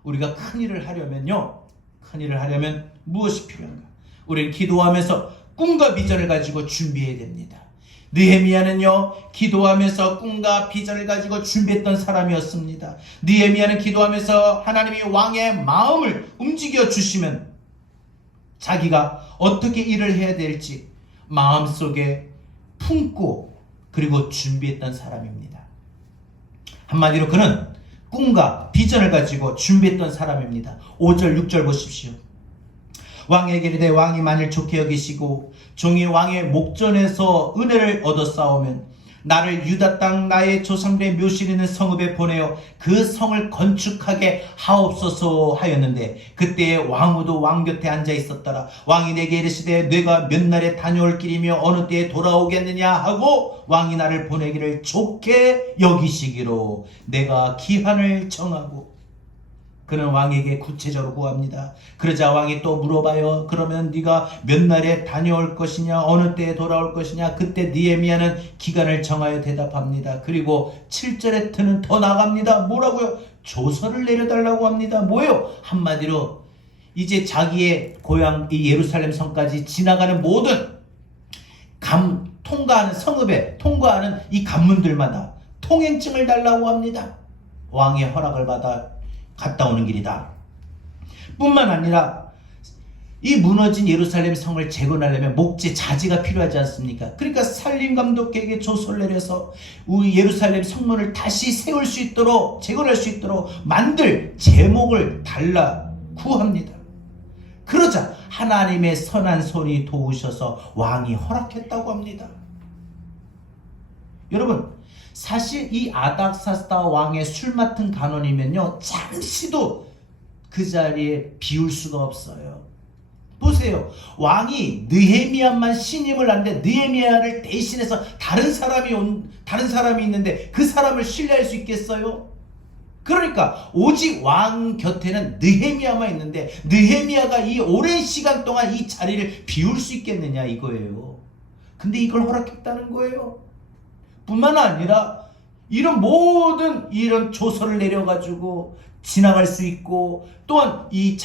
우리가 큰일을 하려면 무엇이 필요한가? 우리는 기도하면서 꿈과 비전을 가지고 준비해야 됩니다. 느헤미야는요 기도하면서 꿈과 비전을 가지고 준비했던 사람이었습니다. 느헤미야는 기도하면서 하나님이 왕의 마음을 움직여 주시면 자기가 어떻게 일을 해야 될지 마음속에 품고 그리고 준비했던 사람입니다. 한마디로 그는 꿈과 비전을 가지고 준비했던 사람입니다. 5절 6절 보십시오. 왕에게 이르되 왕이 만일 좋게 여기시고 종이 왕의 목전에서 은혜를 얻어 싸우면 나를 유다 땅 나의 조상들의 묘실 있는 성읍에 보내어 그 성을 건축하게 하옵소서 하였는데 그때에 왕후도 왕 곁에 앉아 있었더라. 왕이 내게 이르시되 내가 몇 날에 다녀올 길이며 어느 때에 돌아오겠느냐 하고 왕이 나를 보내기를 좋게 여기시기로 내가 기한을 정하고. 그는 왕에게 구체적으로 구합니다. 그러자 왕이 또 물어봐요. 그러면 네가 몇 날에 다녀올 것이냐, 어느 때에 돌아올 것이냐. 그때 느헤미야는 기간을 정하여 대답합니다. 그리고 7절에 트는 더 나갑니다. 뭐라고요? 조서를 내려달라고 합니다. 뭐예요? 한마디로 이제 자기의 고향 이 예루살렘 성까지 지나가는 모든 통과하는 성읍에 통과하는 이 관문들마다 통행증을 달라고 합니다. 왕의 허락을 받아 갔다 오는 길이다. 뿐만 아니라 이 무너진 예루살렘 성을 재건하려면 목재 자재가 필요하지 않습니까? 그러니까 산림감독에게 조서를 내려서 우리 예루살렘 성문을 다시 세울 수 있도록, 재건할 수 있도록 만들 제목을 달라 구합니다. 그러자 하나님의 선한 손이 도우셔서 왕이 허락했다고 합니다. 여러분, 사실 이 아닥사스다 왕의 술 맡은 간원이면요, 잠시도 그 자리에 비울 수가 없어요. 보세요. 왕이 느헤미야만 신임을 하는데 느헤미야를 대신해서 다른 사람이 있는데 그 사람을 신뢰할 수 있겠어요? 그러니까 오직 왕 곁에는 느헤미야만 있는데 느헤미야가 이 오랜 시간 동안 이 자리를 비울 수 있겠느냐 이거예요. 근데 이걸 허락했다는 거예요. 뿐만 아니라 이런 모든 이런 조서를 내려가지고 지나갈 수 있고, 또한 이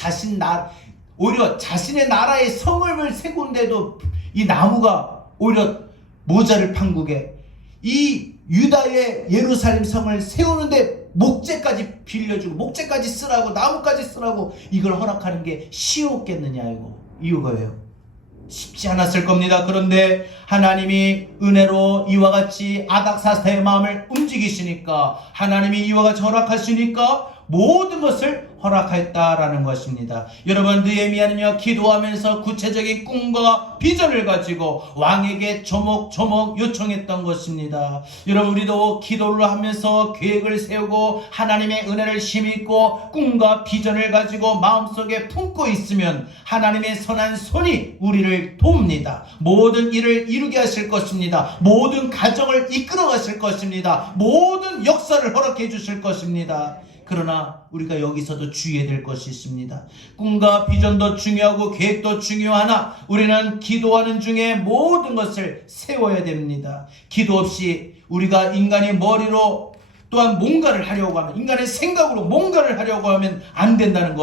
오히려 자신의 나라의 성을 세군데도 이 나무가 오히려 모자를 판국에 이 유다의 예루살렘 성을 세우는데 목재까지 빌려주고 목재까지 쓰라고 나무까지 쓰라고 이걸 허락하는 게 쉬웠겠느냐 이거예요. 쉽지 않았을 겁니다. 그런데 하나님이 은혜로 이와 같이 아닥사스다의 마음을 움직이시니까, 하나님이 이와 같이 허락하시니까 모든 것을 허락했다라는 것입니다. 여러분, 느헤미야는요 기도하면서 구체적인 꿈과 비전을 가지고 왕에게 조목조목 요청했던 것입니다. 여러분, 우리도 기도를 하면서 계획을 세우고 하나님의 은혜를 힘입고 꿈과 비전을 가지고 마음속에 품고 있으면 하나님의 선한 손이 우리를 돕니다. 모든 일을 이루게 하실 것입니다. 모든 가정을 이끌어 가실 것입니다. 모든 역사를 허락해 주실 것입니다. 그러나 우리가 여기서도 주의해야 될 것이 있습니다. 꿈과 비전도 중요하고 계획도 중요하나 우리는 기도하는 중에 모든 것을 세워야 됩니다. 기도 없이 우리가 인간의 머리로 또한 뭔가를 하려고 하면, 인간의 생각으로 뭔가를 하려고 하면 안 된다는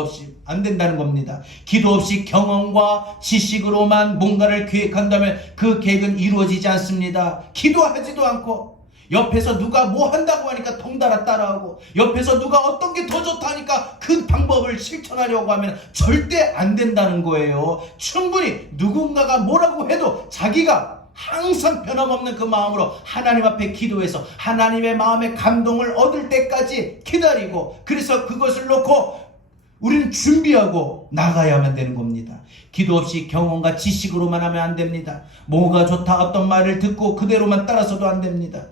겁니다. 기도 없이 경험과 지식으로만 뭔가를 계획한다면 그 계획은 이루어지지 않습니다. 기도하지도 않고 옆에서 누가 뭐 한다고 하니까 덩달아 따라하고, 옆에서 누가 어떤 게 더 좋다 하니까 그 방법을 실천하려고 하면 절대 안 된다는 거예요. 충분히 누군가가 뭐라고 해도 자기가 항상 변함없는 그 마음으로 하나님 앞에 기도해서 하나님의 마음의 감동을 얻을 때까지 기다리고, 그래서 그것을 놓고 우리는 준비하고 나가야만 되는 겁니다. 기도 없이 경험과 지식으로만 하면 안 됩니다. 뭐가 좋다 어떤 말을 듣고 그대로만 따라서도 안 됩니다.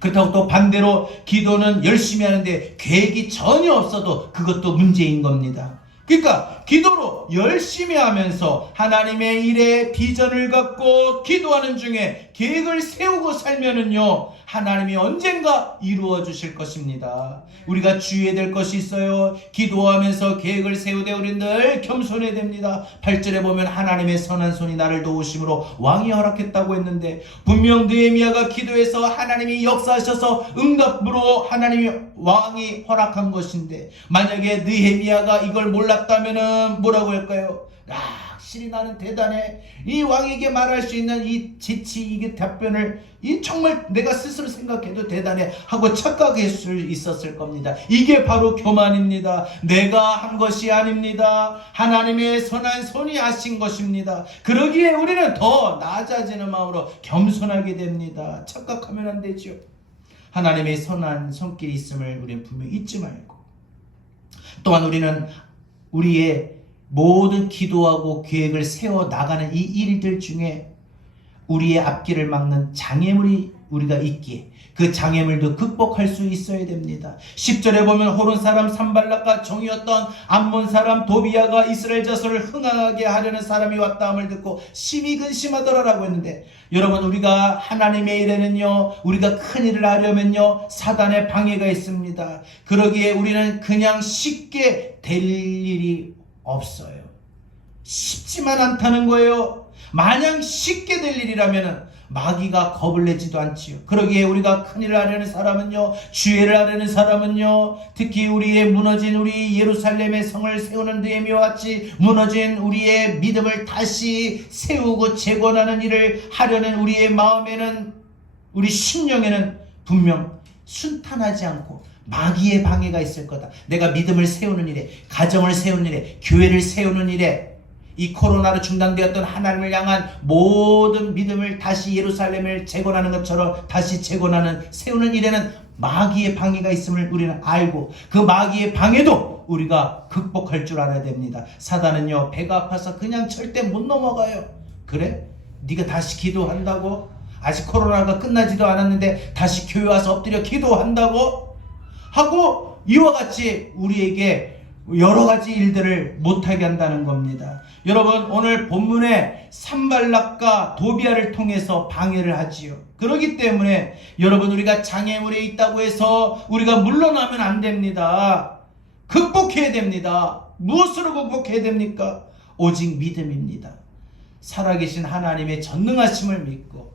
그렇다고 또 반대로 기도는 열심히 하는데 계획이 전혀 없어도 그것도 문제인 겁니다. 그러니까 기도로 열심히 하면서 하나님의 일에 비전을 갖고 기도하는 중에 계획을 세우고 살면은요, 하나님이 언젠가 이루어 주실 것입니다. 우리가 주의해야 될 것이 있어요. 기도하면서 계획을 세우되 우리는 늘 겸손해야 됩니다. 8절에 보면 하나님의 선한 손이 나를 도우심으로 왕이 허락했다고 했는데, 분명 느헤미야가 기도해서 하나님이 역사하셔서 응답으로 하나님이 왕이 허락한 것인데, 만약에 느헤미야가 이걸 몰랐다면은 뭐라고 할까요? 확실히 나는 대단해. 이 왕에게 말할 수 있는 이 재치, 이게 답변을 정말 내가 스스로 생각해도 대단해 하고 착각할 수 있었을 겁니다. 이게 바로 교만입니다. 내가 한 것이 아닙니다. 하나님의 선한 손이 하신 것입니다. 그러기에 우리는 더 낮아지는 마음으로 겸손하게 됩니다. 착각하면 안 되죠. 하나님의 선한 손길이 있음을 우리는 분명히 잊지 말고, 또한 우리는 우리의 모든 기도하고 계획을 세워 나가는 이 일들 중에 우리의 앞길을 막는 장애물이 우리가 있기에 그 장애물도 극복할 수 있어야 됩니다. 10절에 보면 호론 사람 산발락과 종이었던 암몬 사람 도비야가 이스라엘 자손을 흥하게 하려는 사람이 왔다함을 듣고 심히 근심하더라라고 했는데, 여러분, 우리가 하나님의 일에는요, 우리가 큰 일을 하려면요, 사단의 방해가 있습니다. 그러기에 우리는 그냥 쉽게 될 일이 없어요. 쉽지만 않다는 거예요. 마냥 쉽게 될 일이라면 마귀가 겁을 내지도 않지요. 그러기에 우리가 큰일을 하려는 사람은요, 주의를 하려는 사람은요, 특히 우리의 무너진 우리 예루살렘의 성을 세우는 느헤미야와 같이 무너진 우리의 믿음을 다시 세우고 재건하는 일을 하려는 우리의 마음에는, 우리 심령에는 분명 순탄하지 않고 마귀의 방해가 있을 거다. 내가 믿음을 세우는 일에, 가정을 세우는 일에, 교회를 세우는 일에, 이 코로나로 중단되었던 하나님을 향한 모든 믿음을 다시 예루살렘을 재건하는 것처럼 다시 재건하는, 세우는 일에는 마귀의 방해가 있음을 우리는 알고, 그 마귀의 방해도 우리가 극복할 줄 알아야 됩니다. 사단은요, 배가 아파서 그냥 절대 못 넘어가요. 그래? 네가 다시 기도한다고? 아직 코로나가 끝나지도 않았는데 다시 교회 와서 엎드려 기도한다고? 하고 이와 같이 우리에게 여러 가지 일들을 못하게 한다는 겁니다. 여러분, 오늘 본문에 산발락과 도비야를 통해서 방해를 하지요. 그렇기 때문에 여러분, 우리가 장애물에 있다고 해서 우리가 물러나면 안 됩니다. 극복해야 됩니다. 무엇으로 극복해야 됩니까? 오직 믿음입니다. 살아계신 하나님의 전능하심을 믿고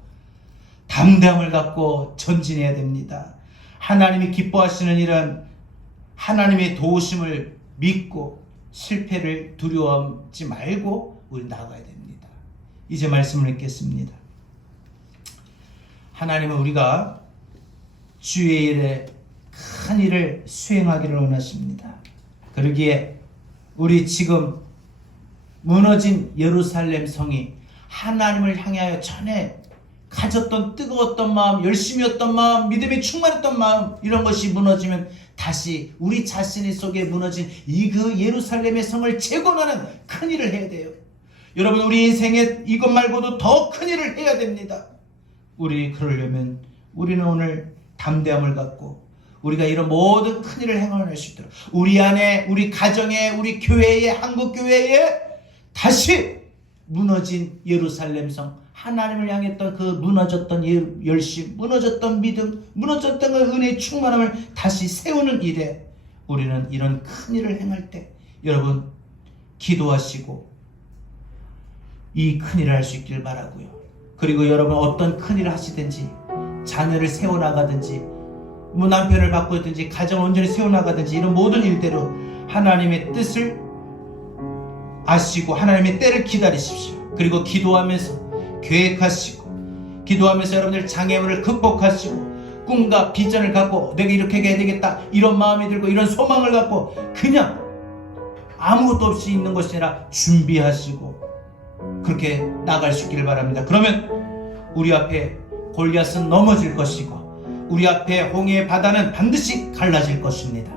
담대함을 갖고 전진해야 됩니다. 하나님이 기뻐하시는 일은 하나님의 도우심을 믿고 실패를 두려워하지 말고 우리 나가야 됩니다. 이제 말씀을 읽겠습니다. 하나님은 우리가 주의 일에 큰 일을 수행하기를 원하십니다. 그러기에 우리 지금 무너진 예루살렘 성이 하나님을 향하여 전에 가졌던 뜨거웠던 마음, 열심이었던 마음, 믿음에 충만했던 마음, 이런 것이 무너지면 다시 우리 자신 속에 무너진 그 예루살렘의 성을 재건하는 큰 일을 해야 돼요. 여러분, 우리 인생에 이것 말고도 더 큰 일을 해야 됩니다. 우리 그러려면 우리는 오늘 담대함을 갖고 우리가 이런 모든 큰 일을 행할 수 있도록 우리 안에, 우리 가정에, 우리 교회에, 한국교회에 다시 무너진 예루살렘 성, 하나님을 향했던 그 무너졌던 열심, 무너졌던 믿음, 무너졌던 그 은혜의 충만함을 다시 세우는 일에 우리는 이런 큰 일을 행할 때 여러분 기도하시고 이 큰 일을 할 수 있길 바라고요. 그리고 여러분 어떤 큰 일을 하시든지, 자녀를 세워나가든지, 남편을 바꾸든지, 가정을 온전히 세워나가든지, 이런 모든 일대로 하나님의 뜻을 아시고 하나님의 때를 기다리십시오. 그리고 기도하면서 계획하시고, 기도하면서 여러분들 장애물을 극복하시고, 꿈과 비전을 갖고 내가 이렇게 해야 되겠다, 이런 마음이 들고 이런 소망을 갖고 그냥 아무것도 없이 있는 것이 아니라 준비하시고 그렇게 나갈 수 있기를 바랍니다. 그러면 우리 앞에 골리앗은 넘어질 것이고 우리 앞에 홍해의 바다는 반드시 갈라질 것입니다.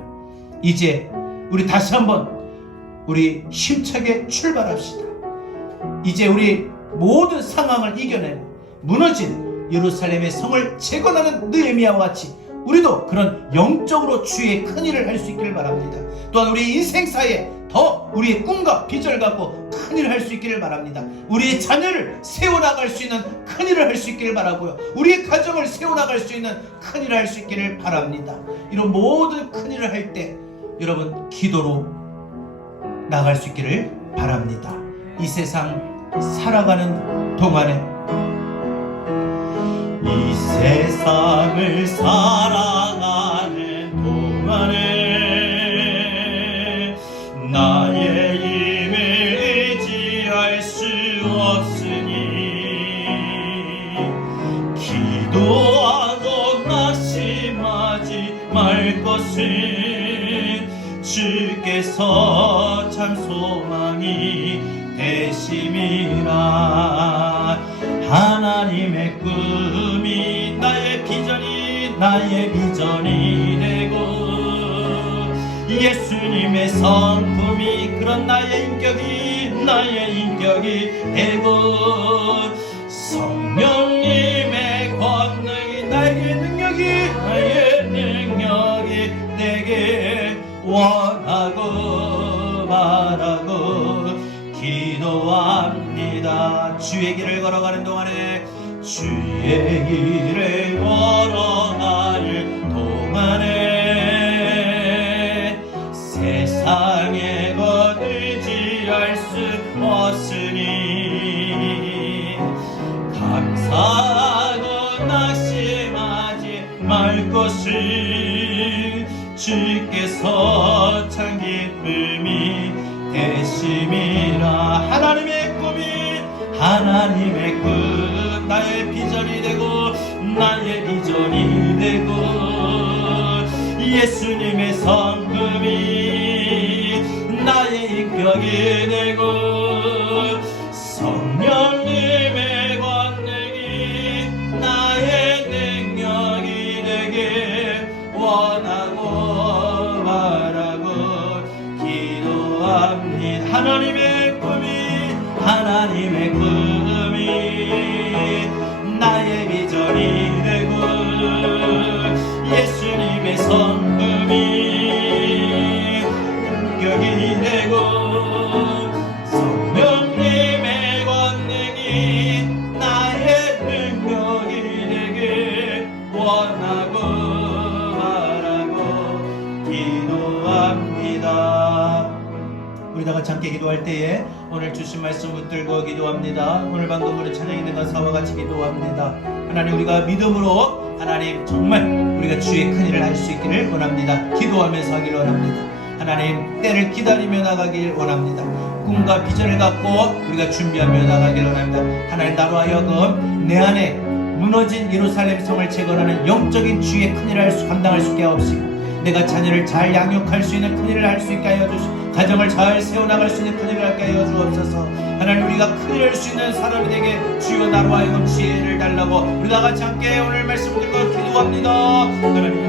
이제 우리 다시 한번 우리 힘차게 출발합시다. 이제 우리 모든 상황을 이겨내고 무너진 예루살렘의 성을 재건하는 느헤미야와 같이 우리도 그런 영적으로 주의 큰 일을 할 수 있기를 바랍니다. 또한 우리 인생사에 더 우리의 꿈과 비전을 갖고 큰 일을 할 수 있기를 바랍니다. 우리의 자녀를 세워나갈 수 있는 큰 일을 할 수 있기를 바라고요. 우리의 가정을 세워나갈 수 있는 큰 일을 할 수 있기를 바랍니다. 이런 모든 큰 일을 할 때 여러분 기도로 나갈 수 있기를 바랍니다. 이 세상 살아가는 동안에, 이 세상을 살아가는 동안에 나의 힘을 의지할 수 없으니 기도하고 낙심하지 말 것은 주께서 참 소망이 되심이라. 하나님의 꿈이 나의 비전이 되고 예수님의 성품이 그런 나의 인격이 되고 성령님의 권능이 주의 길을 걸어가는 동안에 주의 길을 걸어가는 동안에 세상의 것 의지할 수 없으니 감사하고 낙심하지 말 것을 주께서 참 기쁨이 되심이라. 하나님의 꿈 나의 비전이 되고 나의 비전이 되고 예수님의 성품이 나의 인격이 되고 성령님의 권능이 나의 능력이 되게 원하고 바라고 기도합니다. 하나님의 꿈이 나의 비전이 되고 예수님의 성품이 인격이 되고 성령님의 권능이 나의 능력이 되게 원하고 바라고 기도합니다. 우리 다 같이 함께 기도할 때에 오늘 주신 말씀 붙들고 기도합니다. 오늘 방금 우리 찬양이 된 것과 같이 기도합니다. 하나님, 우리가 믿음으로 하나님 정말 우리가 주의 큰 일을 할 수 있기를 원합니다. 기도하면서 하길 원합니다. 하나님, 때를 기다리며 나가길 원합니다. 꿈과 비전을 갖고 우리가 준비하며 나가길 원합니다. 하나님, 나로 하여금 내 안에 무너진 예루살렘 성을 재건하는 영적인 주의 큰 일을 감당할 수 있게 하옵시고, 내가 자녀를 잘 양육할 수 있는 큰 일을 할 수 있게 하여 주시고, 가정을 잘 세워나갈 수 있는 큰 일을 하게 하여 주옵소서. 하나님, 우리가 큰 일을 할 수 있는 사람이 되게 주여 나로 하여금 지혜를 달라고 우리 다 같이 함께 오늘 말씀을 듣고 기도합니다. 하나님,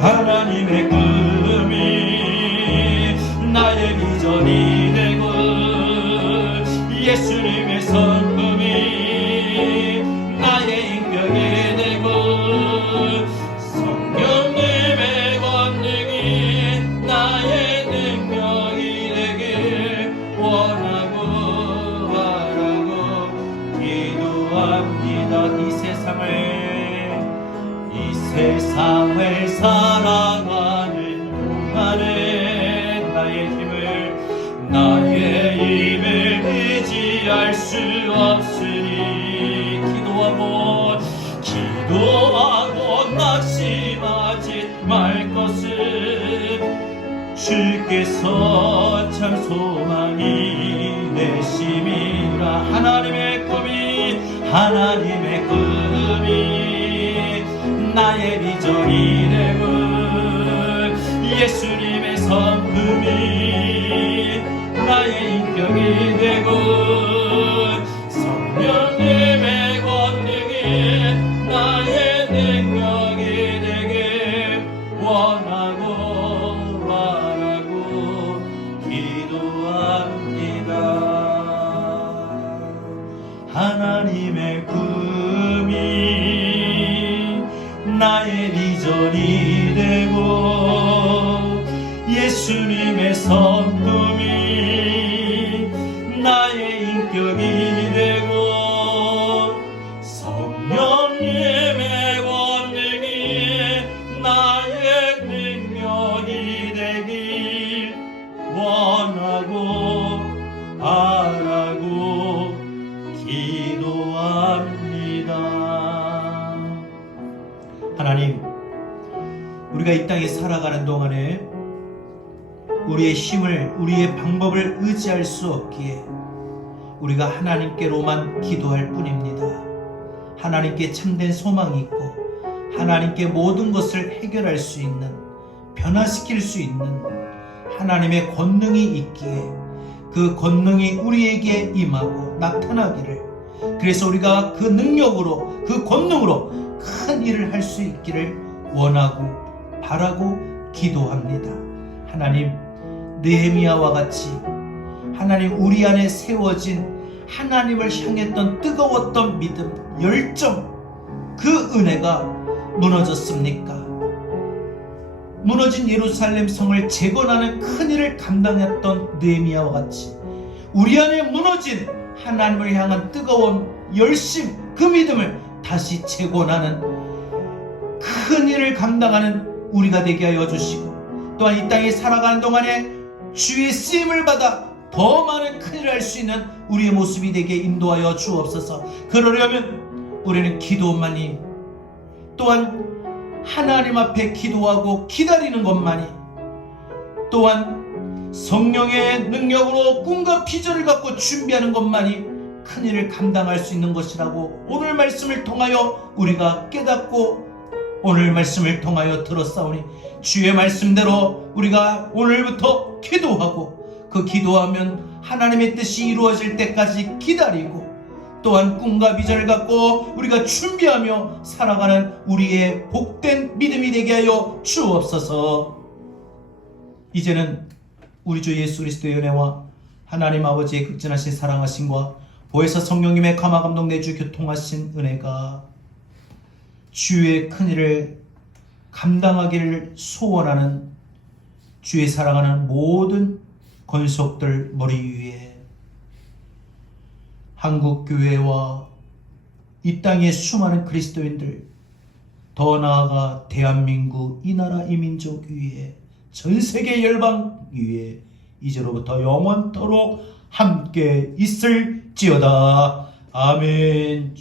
하나님의 꿈이 나의 비전이 되고 예수님의 성품이 나의 인격이 되고 성령님의 권능이 나의 능력이 되길 원하고 바라고 기도합니다. 이 세상을 살아가는 동안에 나의 힘을 의지할 수 없으니 기도하고 낙심하지 말 것을 주께서 참 소망이 내 힘이라. 하나님의 꿈이 나의 비전이 되고 예수님의 성품이 나의 인격이 되고 성령님의 권능이 나의 능력이 되길 원하고 바라고 기도합니다. 하나님의 꿈이 나의 비전이 되고 예수님의 성품이 나의 인격이 되고 성령님의 권능이 나의 능력이 되길 원하고 바라고 기도합니다. 하나님, 우리가 이 땅에 살아가는 동안에 우리의 힘을, 우리의 방법을 의지할 수 없기에 우리가 하나님께로만 기도할 뿐입니다. 하나님께 참된 소망이 있고 하나님께 모든 것을 해결할 수 있는, 변화시킬 수 있는 하나님의 권능이 있기에 그 권능이 우리에게 임하고 나타나기를, 그래서 우리가 그 능력으로, 그 권능으로 큰 일을 할 수 있기를 원하고 바라고 기도합니다. 하나님, 느헤미야와 같이 하나님 우리 안에 세워진 하나님을 향했던 뜨거웠던 믿음, 열정, 그 은혜가 무너졌습니까? 무너진 예루살렘 성을 재건하는 큰 일을 감당했던 느헤미야와 같이 우리 안에 무너진 하나님을 향한 뜨거운 열심, 그 믿음을 다시 재건하는 큰 일을 감당하는 우리가 되게 하여 주시고, 또한 이 땅에 살아가는 동안에 주의 쓰임을 받아 더 많은 큰 일을 할 수 있는 우리의 모습이 되게 인도하여 주옵소서. 그러려면 우리는 기도만이, 또한 하나님 앞에 기도하고 기다리는 것만이, 또한 성령의 능력으로 꿈과 비전을 갖고 준비하는 것만이 큰 일을 감당할 수 있는 것이라고 오늘 말씀을 통하여 우리가 깨닫고 오늘 말씀을 통하여 들었사오니, 주의 말씀대로 우리가 오늘부터 기도하고 그 기도하면 하나님의 뜻이 이루어질 때까지 기다리고, 또한 꿈과 비전을 갖고 우리가 준비하며 살아가는 우리의 복된 믿음이 되게 하여 주옵소서. 이제는 우리 주 예수 그리스도의 은혜와 하나님 아버지의 극진하신 사랑하심과 보혜사 성령님의 감화 감동 내주 교통하신 은혜가 주의 큰일을 감당하기를 소원하는 주의 사랑하는 모든 권속들 머리 위에, 한국교회와 이 땅의 수많은 그리스도인들, 더 나아가 대한민국 이 나라 이 민족 위에, 전세계 열방 위에 이제로부터 영원토록 함께 있을지어다. 아멘.